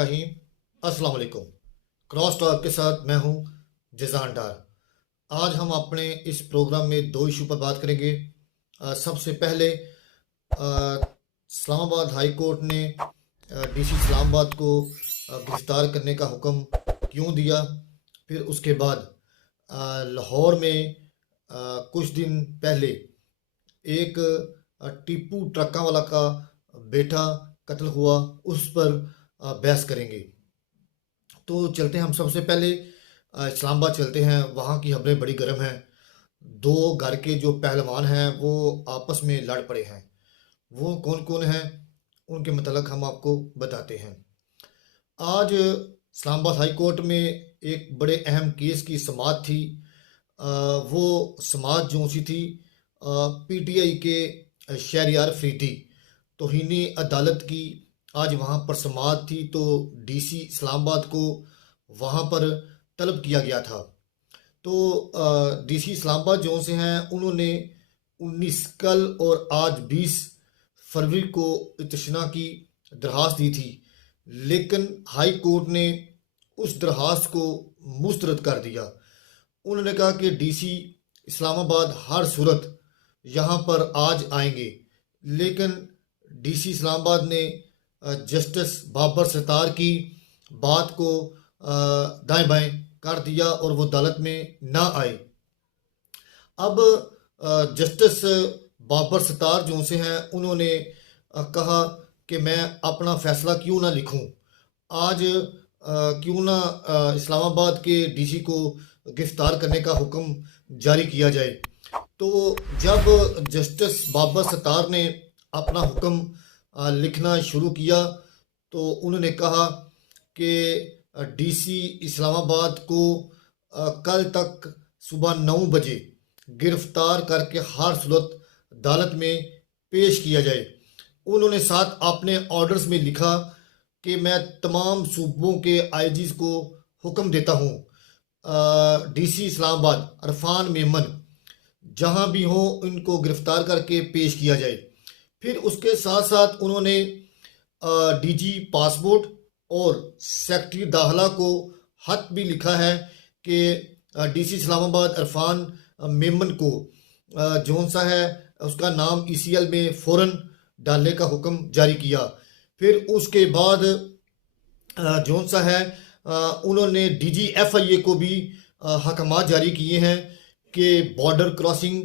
बिस्मिल्लाहिर्रहमानिर्रहीम। अस्सलाम वालेकुम। क्रॉस टॉक के साथ मैं हूं जजान डार। आज हम अपने इस प्रोग्राम में दो इशू पर बात करेंगे। सबसे पहले इस्लामाबाद हाई कोर्ट ने डीसी इस्लामाबाद को गिरफ्तार करने का हुक्म क्यों दिया। फिर उसके बाद लाहौर में कुछ दिन पहले एक टीपू ट्रक्का वाला का बेटा कत्ल हुआ, उस पर बहस करेंगे। तो चलते हैं, हम सबसे पहले इस्लामाबाद चलते हैं। वहाँ की खबरें बड़ी गर्म हैं। दो घर के जो पहलवान हैं वो आपस में लड़ पड़े हैं। वो कौन कौन हैं उनके मतलब हम आपको बताते हैं। आज इस्लामाबाद हाई कोर्ट में एक बड़े अहम केस की समाअत थी। वो समाअत जो सी थी पीटीआई के शहरियार अफरीदी तौहीनी अदालत की। आज वहाँ पर समाअत थी तो डीसी इस्लामाबाद को वहाँ पर तलब किया गया था। तो डीसी इस्लामाबाद जो से हैं उन्होंने 19 कल और आज 20 फरवरी को इत्तशना की दरख्वास्त दी थी, लेकिन हाई कोर्ट ने उस दरख्वास्त को मुस्तरद कर दिया। उन्होंने कहा कि डीसी इस्लामाबाद हर सूरत यहाँ पर आज आएंगे, लेकिन डीसी इस्लामाबाद ने जस्टिस बाबर सत्तार की बात को दाएं बाएं कर दिया और वो अदालत में ना आए। अब जस्टिस बाबर सत्तार जो से हैं उन्होंने कहा कि मैं अपना फैसला क्यों ना लिखूं, आज क्यों ना इस्लामाबाद के डीसी को गिरफ्तार करने का हुक्म जारी किया जाए। तो जब जस्टिस बाबर सत्तार ने अपना हुक्म लिखना शुरू किया तो उन्होंने कहा कि डीसी इस्लामाबाद को कल तक सुबह 9 बजे गिरफ्तार करके हर सूरत अदालत में पेश किया जाए। उन्होंने साथ अपने ऑर्डर्स में लिखा कि मैं तमाम सूबों के आईजीज को हुक्म देता हूँ डीसी इस्लामाबाद अरफान मेमन जहाँ भी हो इनको गिरफ्तार करके पेश किया जाए। फिर उसके साथ साथ उन्होंने डीजी पासपोर्ट और सेक्रेटरी दाखिला को खत भी लिखा है कि डीसी इस्लामाबाद अरफान मेमन को जौन सा है उसका नाम ईसीएल में फ़ौरन डालने का हुक्म जारी किया। फिर उसके बाद जौन सा है उन्होंने डीजी एफआईए को भी हकमात जारी किए हैं कि बॉर्डर क्रॉसिंग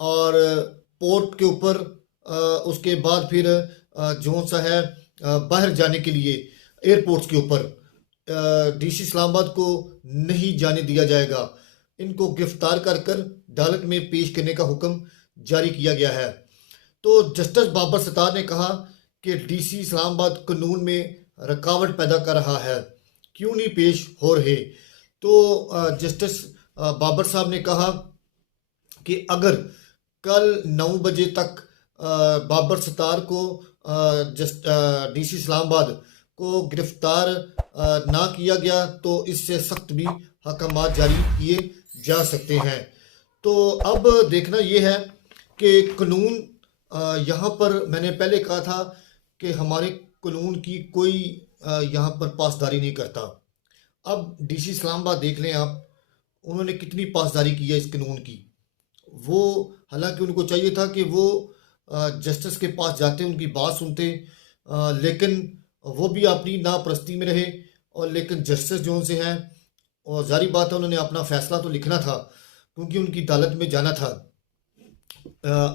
और पोर्ट के ऊपर उसके बाद फिर जो सा है बाहर जाने के लिए एयरपोर्ट्स के ऊपर डीसी इस्लामाबाद को नहीं जाने दिया जाएगा। इनको गिरफ्तार कर अदालत में पेश करने का हुक्म जारी किया गया है। तो जस्टिस बाबर सत्तार ने कहा कि डीसी इस्लामाबाद कानून में रुकावट पैदा कर रहा है, क्यों नहीं पेश हो रहे। तो जस्टिस बाबर साहब ने कहा कि अगर कल 9 बजे तक बाबर सत्तार को डीसी इस्लामाबाद को गिरफ्तार ना किया गया तो इससे सख्त भी हकामात जारी किए जा सकते हैं। तो अब देखना ये है कि कानून यहाँ पर मैंने पहले कहा था कि हमारे कानून की कोई यहाँ पर पासदारी नहीं करता। अब डीसी इस्लामाबाद देख लें आप, उन्होंने कितनी पासदारी की है इस कानून की। वो हालांकि उनको चाहिए था कि वो जस्टिस के पास जाते, उनकी बात सुनते, लेकिन वो भी अपनी नापरस्ती में रहे। और लेकिन जस्टिस जो से हैं और जारी बात है उन्होंने अपना फैसला तो लिखना था क्योंकि उनकी अदालत में जाना था।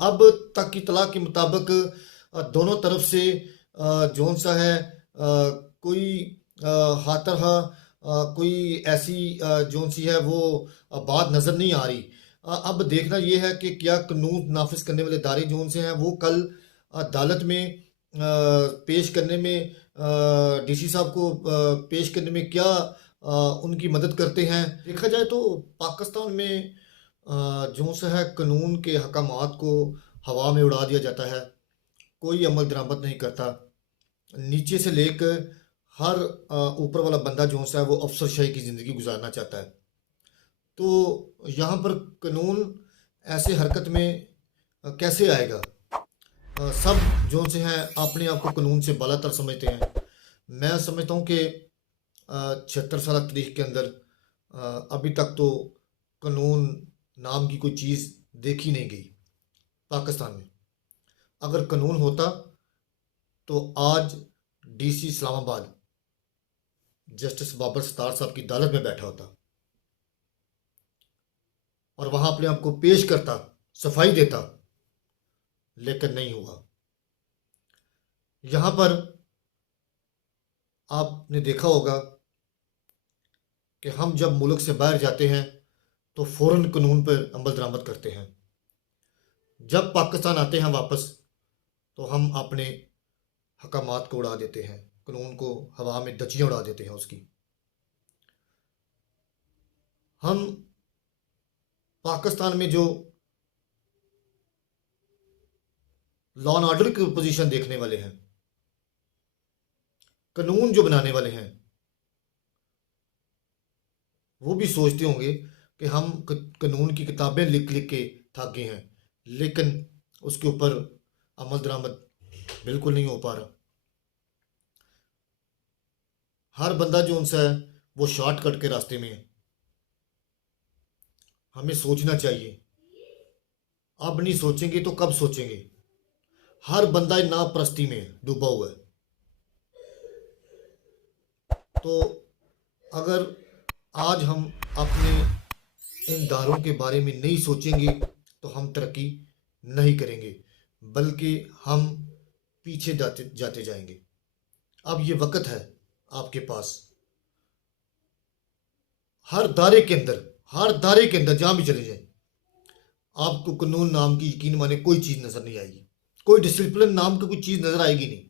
अब तक की इत्तला के मुताबिक दोनों तरफ से जो सा है कोई हाथर कोई ऐसी जो सी है वो बात नज़र नहीं आ रही। अब देखना यह है कि क्या कानून नाफिज करने वाले इदारे जो से हैं वो कल अदालत में पेश करने में डीसी साहब को पेश करने में क्या उनकी मदद करते हैं। देखा जाए तो पाकिस्तान में जो सा है कानून के हकामात को हवा में उड़ा दिया जाता है, कोई अमल दरामद नहीं करता। नीचे से लेकर हर ऊपर वाला बंदा जो सा है वो अफसरशाही की ज़िंदगी गुजारना चाहता है। तो यहाँ पर कानून ऐसे हरकत में कैसे आएगा। सब जो से हैं अपने आप को कानून से बालातर समझते हैं, मैं समझता हूँ कि 76 साल तारीख के अंदर अभी तक तो कानून नाम की कोई चीज़ देखी नहीं गई पाकिस्तान में। अगर कानून होता तो आज डीसी इस्लामाबाद जस्टिस बाबर सत्तार साहब की अदालत में बैठा होता और वहां अपने आप को पेश करता, सफाई देता, लेकिन नहीं हुआ। यहां पर आपने देखा होगा कि हम जब मुल्क से बाहर जाते हैं तो फौरन कानून पर अमल दरामद करते हैं। जब पाकिस्तान आते हैं वापस तो हम अपने हकामात को उड़ा देते हैं, कानून को हवा में धज्जियां उड़ा देते हैं उसकी। हम पाकिस्तान में जो लॉ एंड ऑर्डर की पोजीशन देखने वाले हैं, कानून जो बनाने वाले हैं, वो भी सोचते होंगे कि हम कानून की किताबें लिख लिख के थक गए हैं, लेकिन उसके ऊपर अमल दरामद बिल्कुल नहीं हो पा रहा। हर बंदा जो उनसे है वो शॉर्टकट के रास्ते में है। हमें सोचना चाहिए। अब नहीं सोचेंगे तो कब सोचेंगे? हर बंदा नापरस्ती में डूबा हुआ है। तो अगर आज हम अपने इन दारों के बारे में नहीं सोचेंगे तो हम तरक्की नहीं करेंगे, बल्कि हम पीछे जाते जाते जाएंगे। अब ये वक्त है आपके पास, हर दायरे के अंदर, हर दायरे के अंदर जहां भी चले जाए, आपको कानून नाम की, यकीन माने, कोई चीज नजर नहीं आएगी। कोई डिसिप्लिन नाम की कोई चीज नजर आएगी नहीं।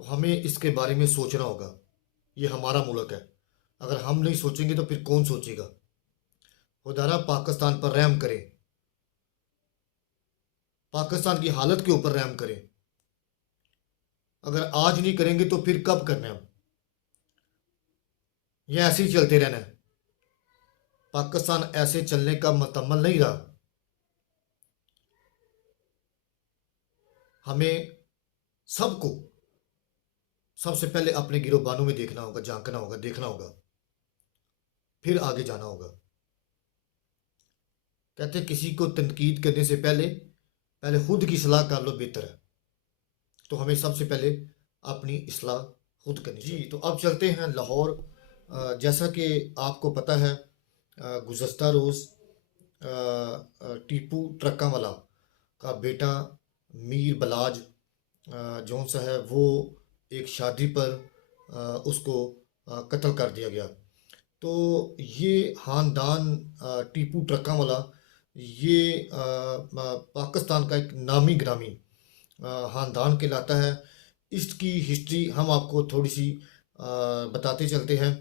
तो हमें इसके बारे में सोचना होगा। ये हमारा मुल्क है। अगर हम नहीं सोचेंगे तो फिर कौन सोचेगा? खुदारा पाकिस्तान पर रहम करे, पाकिस्तान की हालत के ऊपर रहम करे। अगर आज नहीं करेंगे तो फिर कब करना है? ये ऐसे ही चलते रहना है। पाकिस्तान ऐसे चलने का मुतम्मल नहीं रहा। हमें सबको सबसे पहले अपने गिरोबानों में देखना होगा, झांकना होगा, देखना होगा, फिर आगे जाना होगा। कहते हैं किसी को तनकीद करने से पहले पहले खुद की सलाह कर लो, बेहतर है। तो हमें सबसे पहले अपनी इस्लाह खुद करनी चाहिए। जी, तो अब चलते हैं लाहौर। जैसा कि आपको पता है, गुज़श्ता रोज़ टीपू ट्रकावाला का बेटा मीर बलाज जौन सा है, वो एक शादी पर उसको कत्ल कर दिया गया। तो ये ख़ानदान टीपू ट्रकावाला, ये पाकिस्तान का एक नामी ग्रामी ख़ानदान कहलाता है। इसकी हिस्ट्री हम आपको थोड़ी सी बताते चलते हैं।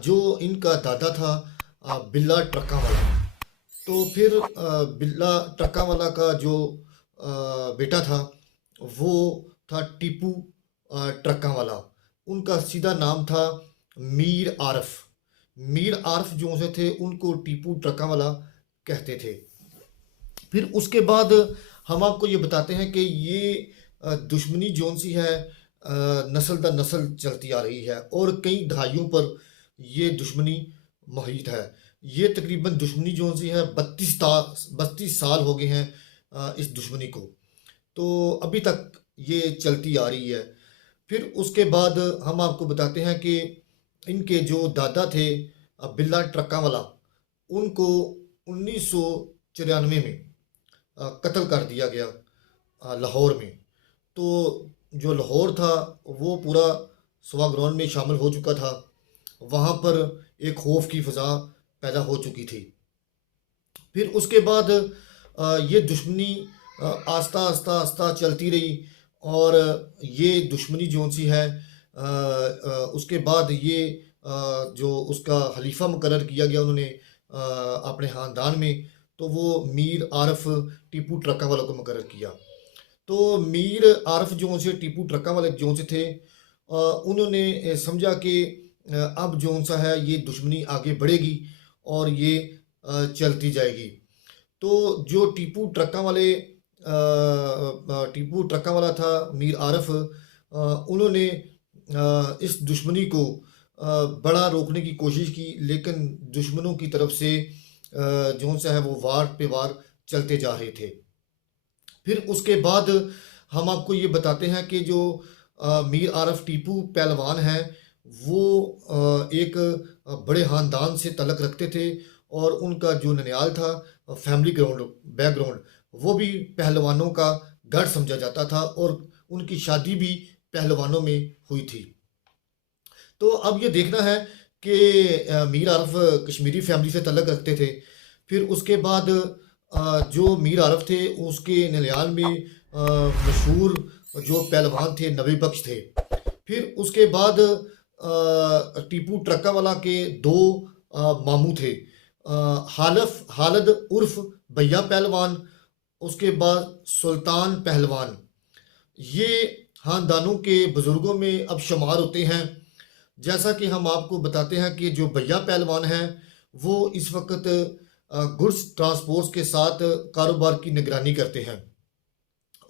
जो इनका दादा था बिल्ला ट्रकावाला, तो फिर बिल्ला ट्रकावाला का जो बेटा था वो था टीपू ट्रकावाला। उनका सीधा नाम था मीर आरफ। मीर आरफ जो से थे उनको टीपू ट्रकावाला कहते थे। फिर उसके बाद हम आपको ये बताते हैं कि ये दुश्मनी जौन सी है नस्ल दर नस्ल चलती आ रही है और कई दहाइयों पर ये दुश्मनी मुहित है। ये तकरीबन दुश्मनी जौन सी है 32 साल हो गए हैं इस दुश्मनी को। तो अभी तक ये चलती आ रही है। फिर उसके बाद हम आपको बताते हैं कि इनके जो दादा थे बिल्ला ट्रकावाला, उनको 1994 में कत्ल कर दिया गया लाहौर में। तो जो लाहौर था वो पूरा स्वा ग्राउंड में शामिल हो चुका था। वहाँ पर एक खौफ की फ़ज़ा पैदा हो चुकी थी। फिर उसके बाद ये दुश्मनी आस्ता आस्ता आस्ता चलती रही और ये दुश्मनी जौन सी है उसके बाद ये जो उसका खलीफा मुकर्रर किया गया उन्होंने अपने ख़ानदान में, तो वो मीर आरफ टीपू ट्रकावाला को मुकर्रर किया। तो मीर आरफ जो से टीपू ट्रकावाले जो से थे उन्होंने समझा कि अब जो सा है ये दुश्मनी आगे बढ़ेगी और ये चलती जाएगी। तो जो टीपू ट्रकावाले टीपू ट्रक्का वाला था, मीर आरफ, उन्होंने इस दुश्मनी को बड़ा रोकने की कोशिश की, लेकिन दुश्मनों की तरफ से जो सा है वो वार पे वार चलते जा रहे थे। फिर उसके बाद हम आपको ये बताते हैं कि जो मीर आरफ टीपू पहलवान हैं, वो एक बड़े ख़ानदान से तल्लक़ रखते थे, और उनका जो ननिहाल था, फैमिली बैकग्राउंड, वो भी पहलवानों का गढ़ समझा जाता था, और उनकी शादी भी पहलवानों में हुई थी। तो अब ये देखना है कि मीर आरफ कश्मीरी फैमिली से तल्लक़ रखते थे। फिर उसके बाद जो मीर आरफ थे, उसके ननिहाल में मशहूर जो पहलवान थे नबी बख्श थे। फिर उसके बाद टीपू ट्रक्का वाला के दो मामू थे, खालिद उर्फ भैया पहलवान, उसके बाद सुल्तान पहलवान। ये ख़ानदानों के बुज़ुर्गों में अब शुमार होते हैं। जैसा कि हम आपको बताते हैं कि जो भैया पहलवान हैं, वो इस वक्त गुड्स ट्रांसपोर्ट के साथ कारोबार की निगरानी करते हैं,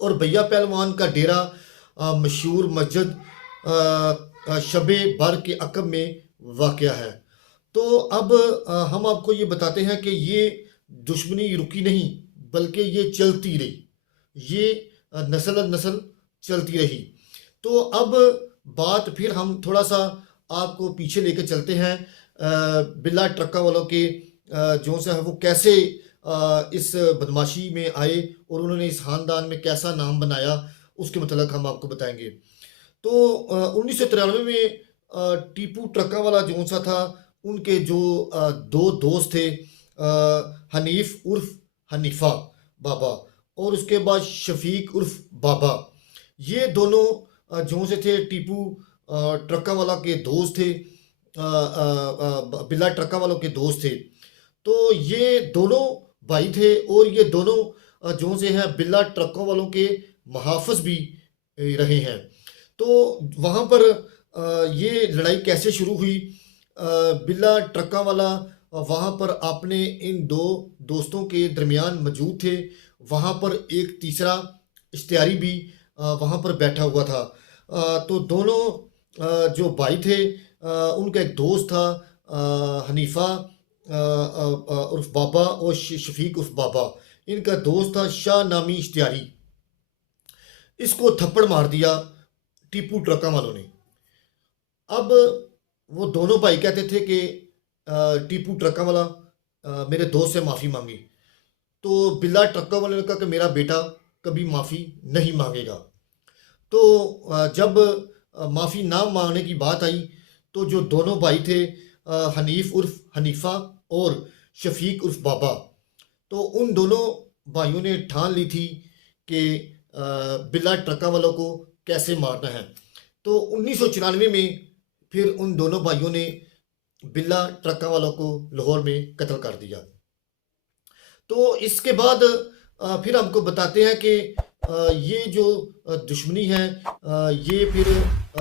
और भैया पहलवान का डेरा मशहूर मस्जिद शबे बर के अकब में वाक़या है। तो अब हम आपको ये बताते हैं कि ये दुश्मनी रुकी नहीं, बल्कि ये चलती रही, ये नस्ल नस्ल चलती रही। तो अब बात फिर हम थोड़ा सा आपको पीछे लेके चलते हैं, बिल्ला ट्रक्का वालों के जो सा है वो कैसे इस बदमाशी में आए, और उन्होंने इस ख़ानदान में कैसा नाम बनाया, उसके मतलब हम आपको बताएंगे। तो 1993 में टीपू ट्रक्का वाला जो सा था, उनके जो दो दोस्त थे, हनीफ उर्फ हनीफा बाबा, और उसके बाद शफीक उर्फ बाबा, ये दोनों जो से थे टीपू ट्रक्का वाला के दोस्त थे, बिल्ला ट्रक्का वालों के दोस्त थे। तो ये दोनों भाई थे, और ये दोनों जो से हैं बिल्ला ट्रक्का वालों के मुहाफ़िज़ भी रहे हैं। तो वहाँ पर ये लड़ाई कैसे शुरू हुई? बिल्ला ट्रक्का वाला वहाँ पर अपने इन दो दोस्तों के दरमियान मौजूद थे। वहाँ पर एक तीसरा इश्तियारी भी वहाँ पर बैठा हुआ था। तो दोनों जो भाई थे, उनका एक दोस्त था हनीफा उर्फ बाबा, और शफीक उर्फ बाबा, इनका दोस्त था शाह नामी इश्तियारी। इसको थप्पड़ मार दिया टीपू ट्रक्का वालों ने। अब वो दोनों भाई कहते थे कि टीपू ट्रक्का वाला मेरे दोस्त से माफ़ी मांगी। तो बिल्ला ट्रक्का वाले ने कहा कि मेरा बेटा कभी माफ़ी नहीं मांगेगा। तो जब माफ़ी ना मांगने की बात आई, तो जो दोनों भाई थे, हनीफ उर्फ हनीफा और शफीक उर्फ बाबा, तो उन दोनों भाइयों ने ठान ली थी कि बिल्ला ट्रक्का वालों को कैसे मारना है। तो 1994 में फिर उन दोनों भाइयों ने बिल्ला ट्रक्का वालों को लाहौर में कत्ल कर दिया। तो इसके बाद फिर हमको बताते हैं कि ये जो दुश्मनी है, ये फिर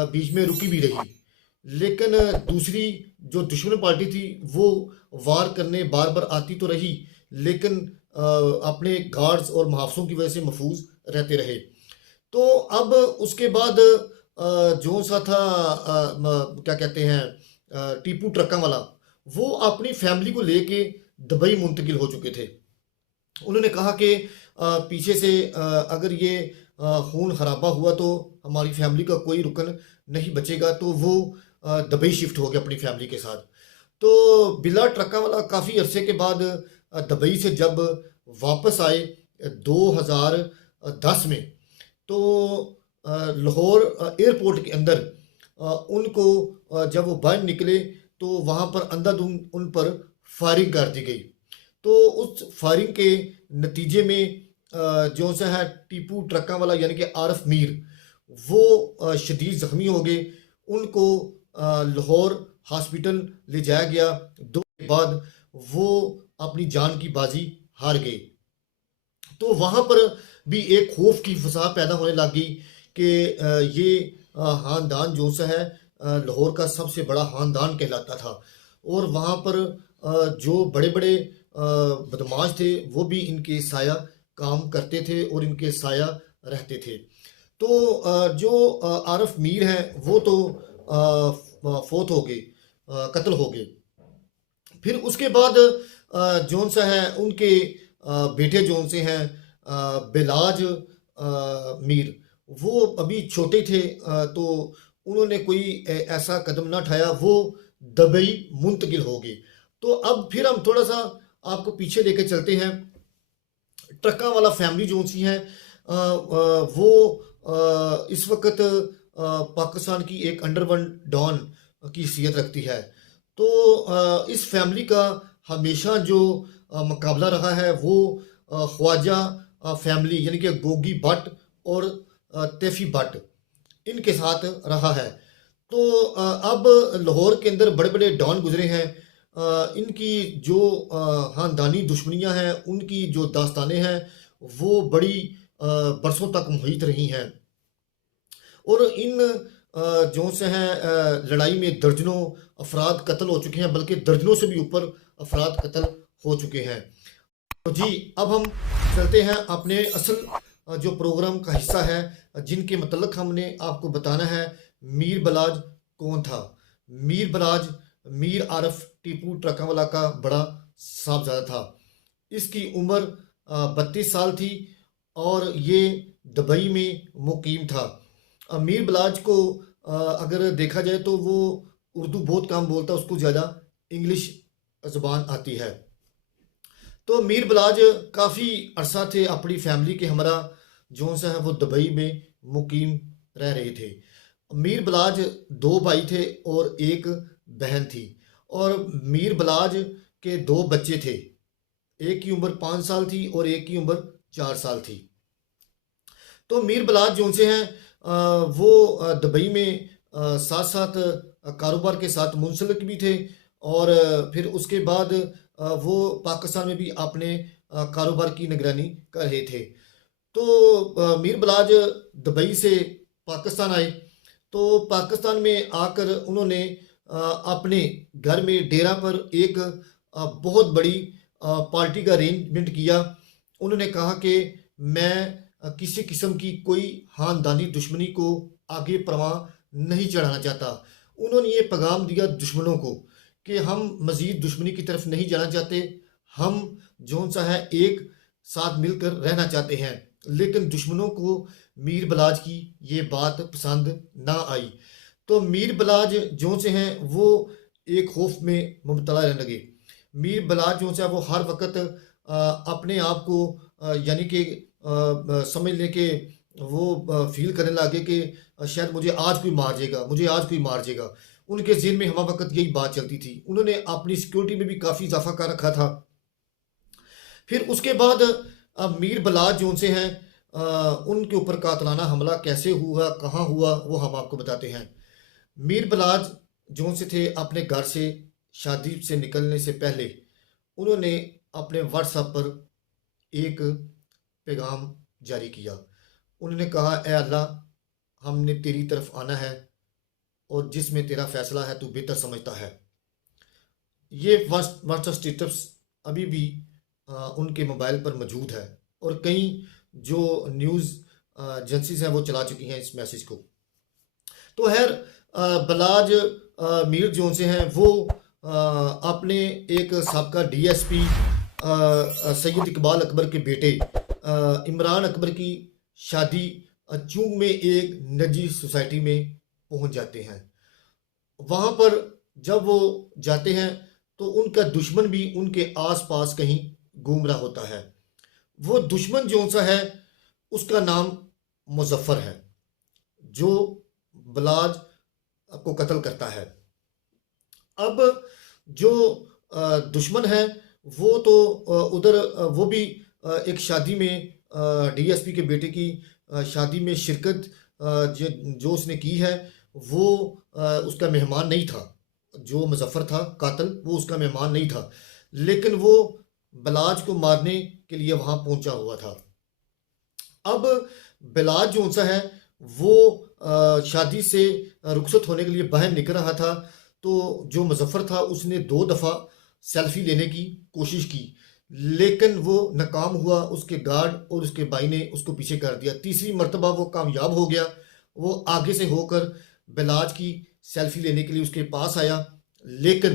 बीच में रुकी भी रही, लेकिन दूसरी जो दुश्मन पार्टी थी वो वार करने बार बार आती तो रही, लेकिन अपने गार्ड्स और मुहाफ़िज़ों की वजह से महफूज रहते रहे। तो अब उसके बाद जो सा था क्या कहते हैं टीपू ट्रक्का वाला, वो अपनी फैमिली को लेके दुबई मुंतकिल हो चुके थे। उन्होंने कहा कि पीछे से अगर ये खून खराबा हुआ तो हमारी फैमिली का कोई रुकन नहीं बचेगा, तो वो दुबई शिफ्ट हो गया अपनी फैमिली के साथ। तो बिल्ला ट्रक्का वाला काफ़ी अरसे के बाद दुबई से जब वापस आए 2010 में, तो लाहौर एयरपोर्ट के अंदर उनको जब वो बाहर निकले तो वहाँ पर अंधाधुंध उन पर फायरिंग कर दी गई। तो उस फायरिंग के नतीजे में जो सा है टीपू ट्रक्का वाला यानी कि आरफ मीर, वो शदीद ज़ख्मी हो गए। उनको लाहौर हॉस्पिटल ले जाया गया। दो के बाद वो अपनी जान की बाजी हार गए। तो वहाँ पर भी एक खौफ की फ़ज़ा पैदा होने लगी कि ये ख़ानदान जो सा है लाहौर का सबसे बड़ा ख़ानदान कहलाता था, और वहाँ पर जो बड़े बड़े बदमाश थे वो भी इनके साया काम करते थे और इनके साया रहते थे। तो जो आरफ मीर हैं वो तो फोत हो गए, कत्ल हो गए। फिर उसके बाद जौन सा है उनके बेटे जौन से हैं बेलाज मीर, वो अभी छोटे थे, तो उन्होंने कोई ऐसा कदम ना उठाया, वो दुबई मुंतकिल हो गए। तो अब फिर हम थोड़ा सा आपको पीछे लेके चलते हैं। ट्रक्का वाला फैमिली जो सी है वो इस वक्त पाकिस्तान की एक अंडर 1 डॉन की हैसियत रखती है। तो इस फैमिली का हमेशा जो मुकाबला रहा है वो ख्वाजा फैमिली यानी कि गोगी भट्ट और तैफी भट्ट इनके साथ रहा है। तो अब लाहौर के अंदर बड़े बड़े डॉन गुजरे हैं। इनकी जो ख़ानदानी दुश्मनियां हैं, उनकी जो दास्तानें हैं वो बड़ी बरसों तक मुहित रही हैं। और इन जो से हैं लड़ाई में दर्जनों अफराद कत्ल हो चुके हैं, बल्कि दर्जनों से भी ऊपर अफराद कत्ल हो चुके हैं। तो जी अब हम चलते हैं अपने असल जो प्रोग्राम का हिस्सा है, जिनके मतलब हमने आपको बताना है मीर बलाज कौन था। मीर बलाज मीर आरफ टीपू ट्रकावाला का बड़ा साहबजादा था। इसकी उम्र 32 साल थी और ये दुबई में मुकीम था। मीर बलाज को अगर देखा जाए तो वो उर्दू बहुत कम बोलता, उसको ज़्यादा इंग्लिश ज़बान आती है। तो मीर बलाज काफ़ी अरसा थे अपनी फैमिली के हमरा जो सा है वो दुबई में मुकीम रह रहे थे। मीर बलाज 2 भाई थे और एक बहन थी, और मीर बलाज के 2 बच्चे थे। एक की उम्र 5 साल थी और एक की उम्र 4 साल थी। तो मीर बलाज जो से हैं वो दुबई में साथ साथ कारोबार के साथ मुंसलिक भी थे, और फिर उसके बाद वो पाकिस्तान में भी अपने कारोबार की निगरानी कर रहे थे। तो मीर बलाज दुबई से पाकिस्तान आए। तो पाकिस्तान में आकर उन्होंने अपने घर में डेरा पर एक बहुत बड़ी पार्टी का अरेंजमेंट किया। उन्होंने कहा कि मैं किसी किस्म की कोई ख़ानदानी दुश्मनी को आगे परवाह नहीं चढ़ाना चाहता। उन्होंने ये पैगाम दिया दुश्मनों को कि हम मज़ीद दुश्मनी की तरफ नहीं जाना चाहते, हम जौन सा है एक साथ मिलकर रहना चाहते हैं। लेकिन दुश्मनों को मीर बलाज की ये बात पसंद ना आई। तो मीर बलाज जो से हैं वो एक खौफ में मुबतला रहने लगे। मीर बलाज जो से वो हर वक्त अपने आप को यानी कि समझ लें कि वो फील करने लगे कि शायद मुझे आज कोई मार जाएगा, मुझे आज कोई मार जाएगा। उनके ज़हन में हम वक्त यही बात चलती थी। उन्होंने अपनी सिक्योरिटी में भी काफ़ी इजाफा कर रखा था। फिर उसके बाद मीर बलाज जो से हैं उनके ऊपर कातलाना हमला कैसे हुआ, कहाँ हुआ, वो हम आपको बताते हैं। मीर बलाज जो से थे अपने घर से शादी से निकलने से पहले उन्होंने अपने व्हाट्सएप पर एक पैगाम जारी किया। उन्होंने कहा, ए अल्लाह, हमने तेरी तरफ आना है और जिसमें तेरा फैसला है तू बेहतर समझता है। ये व्हाट्सएप स्टेटस अभी भी उनके मोबाइल पर मौजूद है, और कई जो न्यूज़ एजेंसीज हैं वो चला चुकी हैं इस मैसेज को। तो खैर बलाज मीर जो से हैं वो अपने एक साबका डीएसपी सैयद इकबाल अकबर के बेटे इमरान अकबर की शादी चूंग में एक निजी सोसाइटी में पहुंच जाते हैं। वहाँ पर जब वो जाते हैं तो उनका दुश्मन भी उनके आसपास कहीं घूम रहा होता है। वो दुश्मन जो सा है उसका नाम मुजफ्फर है, जो बलाज को कत्ल करता है। अब जो दुश्मन है वो तो उधर वो भी एक शादी में डीएसपी के बेटे की शादी में शिरकत जो उसने की है वो उसका मेहमान नहीं था। जो मुजफ्फर था कातिल, वो उसका मेहमान नहीं था, लेकिन वो बलाज को मारने के लिए वहाँ पहुँचा हुआ था। अब बलाज जो सा है वो शादी से रुखसत होने के लिए बाहर निकल रहा था। तो जो मुजफ्फर था उसने 2 दफ़ा सेल्फी लेने की कोशिश की, लेकिन वो नाकाम हुआ। उसके गार्ड और उसके भाई ने उसको पीछे कर दिया। तीसरी मर्तबा वो कामयाब हो गया। वो आगे से होकर बिलाज की सेल्फी लेने के लिए उसके पास आया, लेकिन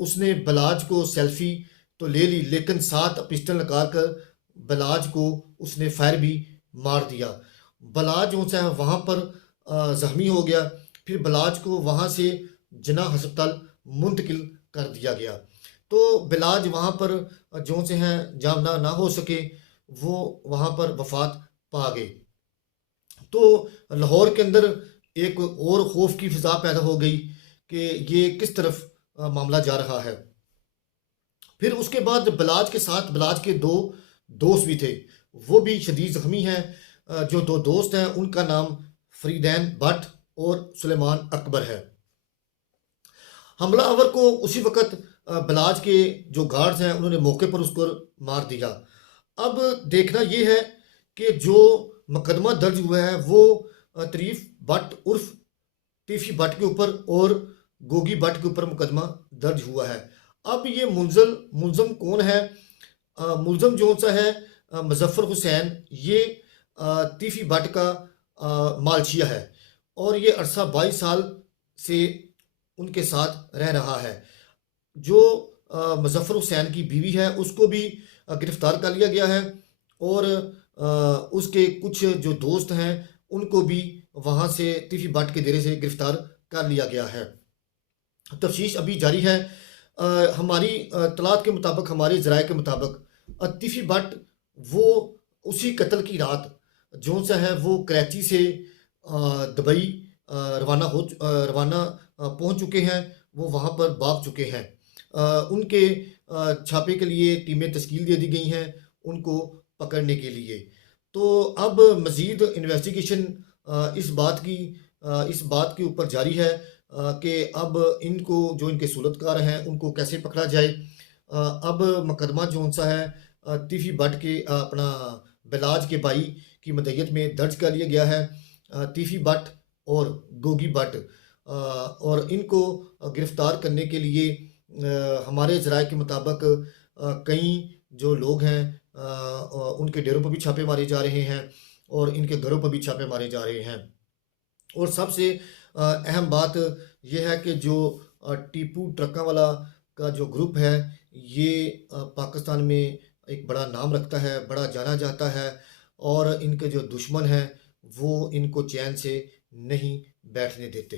उसने बिलाज को सेल्फी तो ले ली, लेकिन साथ पिस्टल निकाल कर बिलाज को उसने फायर भी मार दिया। बिलाज जो है वहाँ पर ज़ख्मी हो गया। फिर बिलाज को वहाँ से जना अस्पताल मुंतकिल कर दिया गया। तो बिलाज वहाँ पर जो से हैं जामना ना हो सके, वो वहाँ पर वफात पा गए। तो लाहौर के अंदर एक और खौफ की फिजा पैदा हो गई कि ये किस तरफ मामला जा रहा है। फिर उसके बाद बिलाज के साथ बिलाज के दो दोस्त भी थे, वो भी शदीद ज़ख्मी हैं। जो दो दोस्त हैं उनका नाम फरीदैन भट्ट और सुलेमान अकबर है। हमलावर को उसी वक्त बिलाज के जो गार्ड्स हैं उन्होंने मौके पर उसको मार दिया। अब देखना ये है कि जो मुकदमा दर्ज हुआ है वो तरीफ भट्ट उर्फ तीफी भट्ट के ऊपर और गोगी भट्ट के ऊपर मुकदमा दर्ज हुआ है। अब ये मुलजम कौन है? मुलजम जो सा है मुजफ्फर हुसैन, ये तीफी भट्ट का मालशिया है और ये अरसा 22 साल से उनके साथ रह रहा है। जो मुजफ्फर हुसैन की बीवी है उसको भी गिरफ्तार कर लिया गया है और उसके कुछ जो दोस्त हैं उनको भी वहाँ से तीफी भट्ट के डेरे से गिरफ्तार कर लिया गया है। तफ्तीश अभी जारी है। हमारी तलात के मुताबिक, हमारे ज़राए के मुताबिक तीफी भट्ट वो उसी कत्ल की रात जो सा है वो कराची से दुबई रवाना पहुंच चुके हैं। वो वहां पर भाग चुके हैं। उनके छापे के लिए टीमें तश्कील दे दी गई हैं उनको पकड़ने के लिए। तो अब मज़ीद इन्वेस्टिगेशन इस बात के ऊपर जारी है कि अब इनको जो इनके सूरतकार हैं उनको कैसे पकड़ा जाए। अब मुकदमा जो सा है तीफी भट्ट के अपना बिलाज के भाई की मदयत में दर्ज कर लिया गया है। तीफी भट्ट और गोगी भट्ट और इनको गिरफ्तार करने के लिए हमारे ज़राए के मुताबिक कई जो लोग हैं उनके डेरों पर भी छापे मारे जा रहे हैं और इनके घरों पर भी छापे मारे जा रहे हैं। और सबसे अहम बात यह है कि जो टीपू ट्रकों वाला का जो ग्रुप है ये पाकिस्तान में एक बड़ा नाम रखता है, बड़ा जाना जाता है और इनके जो दुश्मन हैं वो इनको चैन से नहीं बैठने देते।